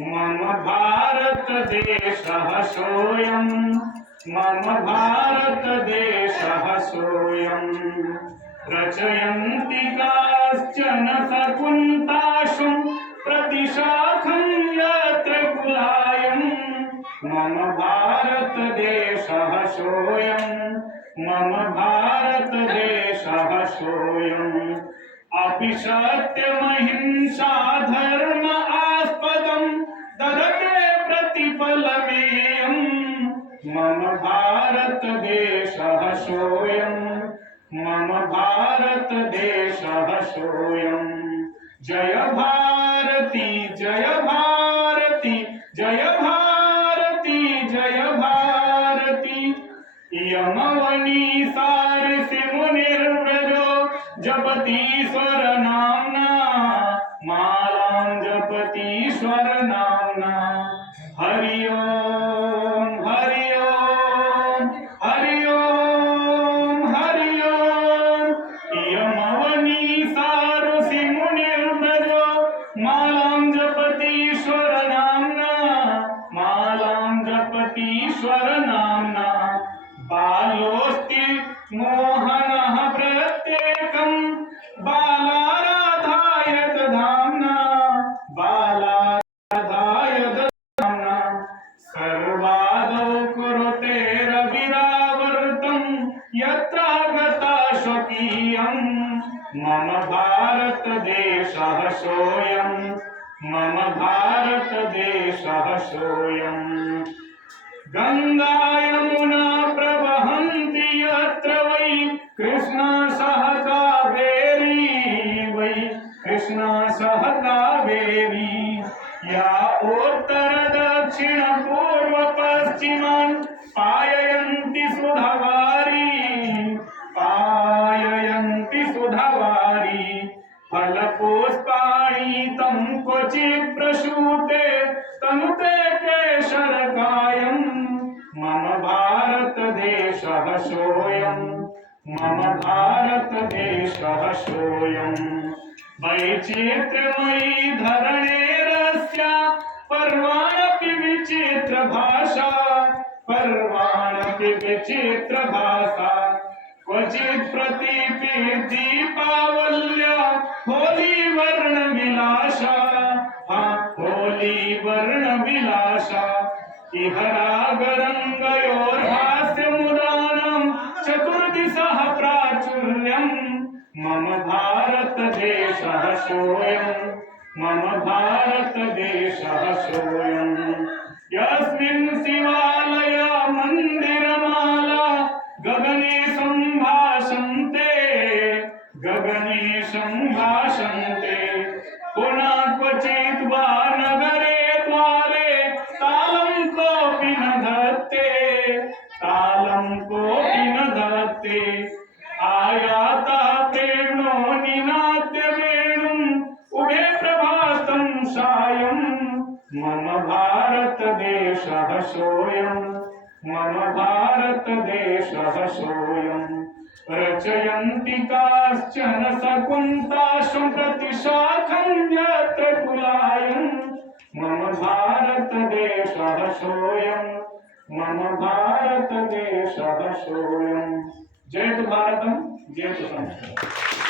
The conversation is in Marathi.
मम भारत देशः सोऽयं मम भारत देशः सोऽयं रचयन्ति काश्चन शकुन्ताशुं प्रतिशाखं यत्र कुलायं मम भारत देशः सोऽयं मम भारत देशः सोऽयम् अपि सत्यमहिंसा धर्म आस्पदं ददते प्रतिफलमेयम् मम भारत देशः सोऽयं मम भारत देशः सोऽयम् जय भारती जय भारती जय भारती जय भारती यमवनी सारसि मुनिर्व्रजो जपतीश्वर नाम्ना मालां जपतीश्वर नाम्ना हरि ओम हरि ओम हरि ओम हरि ओम यमवनी सारसि मुनिर्व्रजो मालां जपतीश्वर नाम्ना मालां जपतीश्वर नाम्ना बालोऽस्ति मोहनः प्रत्येकं बालाराधाय दधाम्ना बालाराधाय दधाम्ना सर्वादौ कुरुते रविरावर्तं यत्र गता स्वकीयं मम भारत देशः सोऽयं मम भारत देशः सोऽयम् गंगा यमुना प्रवहन्ति यत्र वै कृष्णा सह कावेरी वै कृष्णा सह कावेरी या उत्तर दक्षिण पूर्व पश्चिमान् पाययन्ति सुधावारी फलपुष्पाणि तं क्वचित् प्रसूते तनुते केशरकायम् मम भारत देशः सोऽयं मम भारत देशः सोऽयं वैचित्र्यमयी धरणेरस्य पर्वाणपि विचित्रभाषा क्वचित् दीपावल्या होली वर्णविलासा होली वर्णविलासा इह रागरङ्गयोर्हास्यमुदानं चतुर्दिशः प्राचुर्यं मम भारत देशः सोऽयं मम भारत देशः सोऽयं यस्मिन् शिवालय मन्दिरमाला गगने सम्भाषन्ते पुनः क्वचित् वा नगरे द्वारे तालं कोऽपि न धत्ते आयातः प्रेम्णो निनाद्य वेणुम् उभे प्रभातं सायं मम भारत देशः सोऽयं मम भारत देशः सोऽयं रचयन्ति काश्चन शकुन्ताशुं प्रतिशाखं यत्र कुलायं मम भारत देशः सोऽयं मम भारत देशः सोऽयं जयतु भारतम् जयतु संस्कृतम्।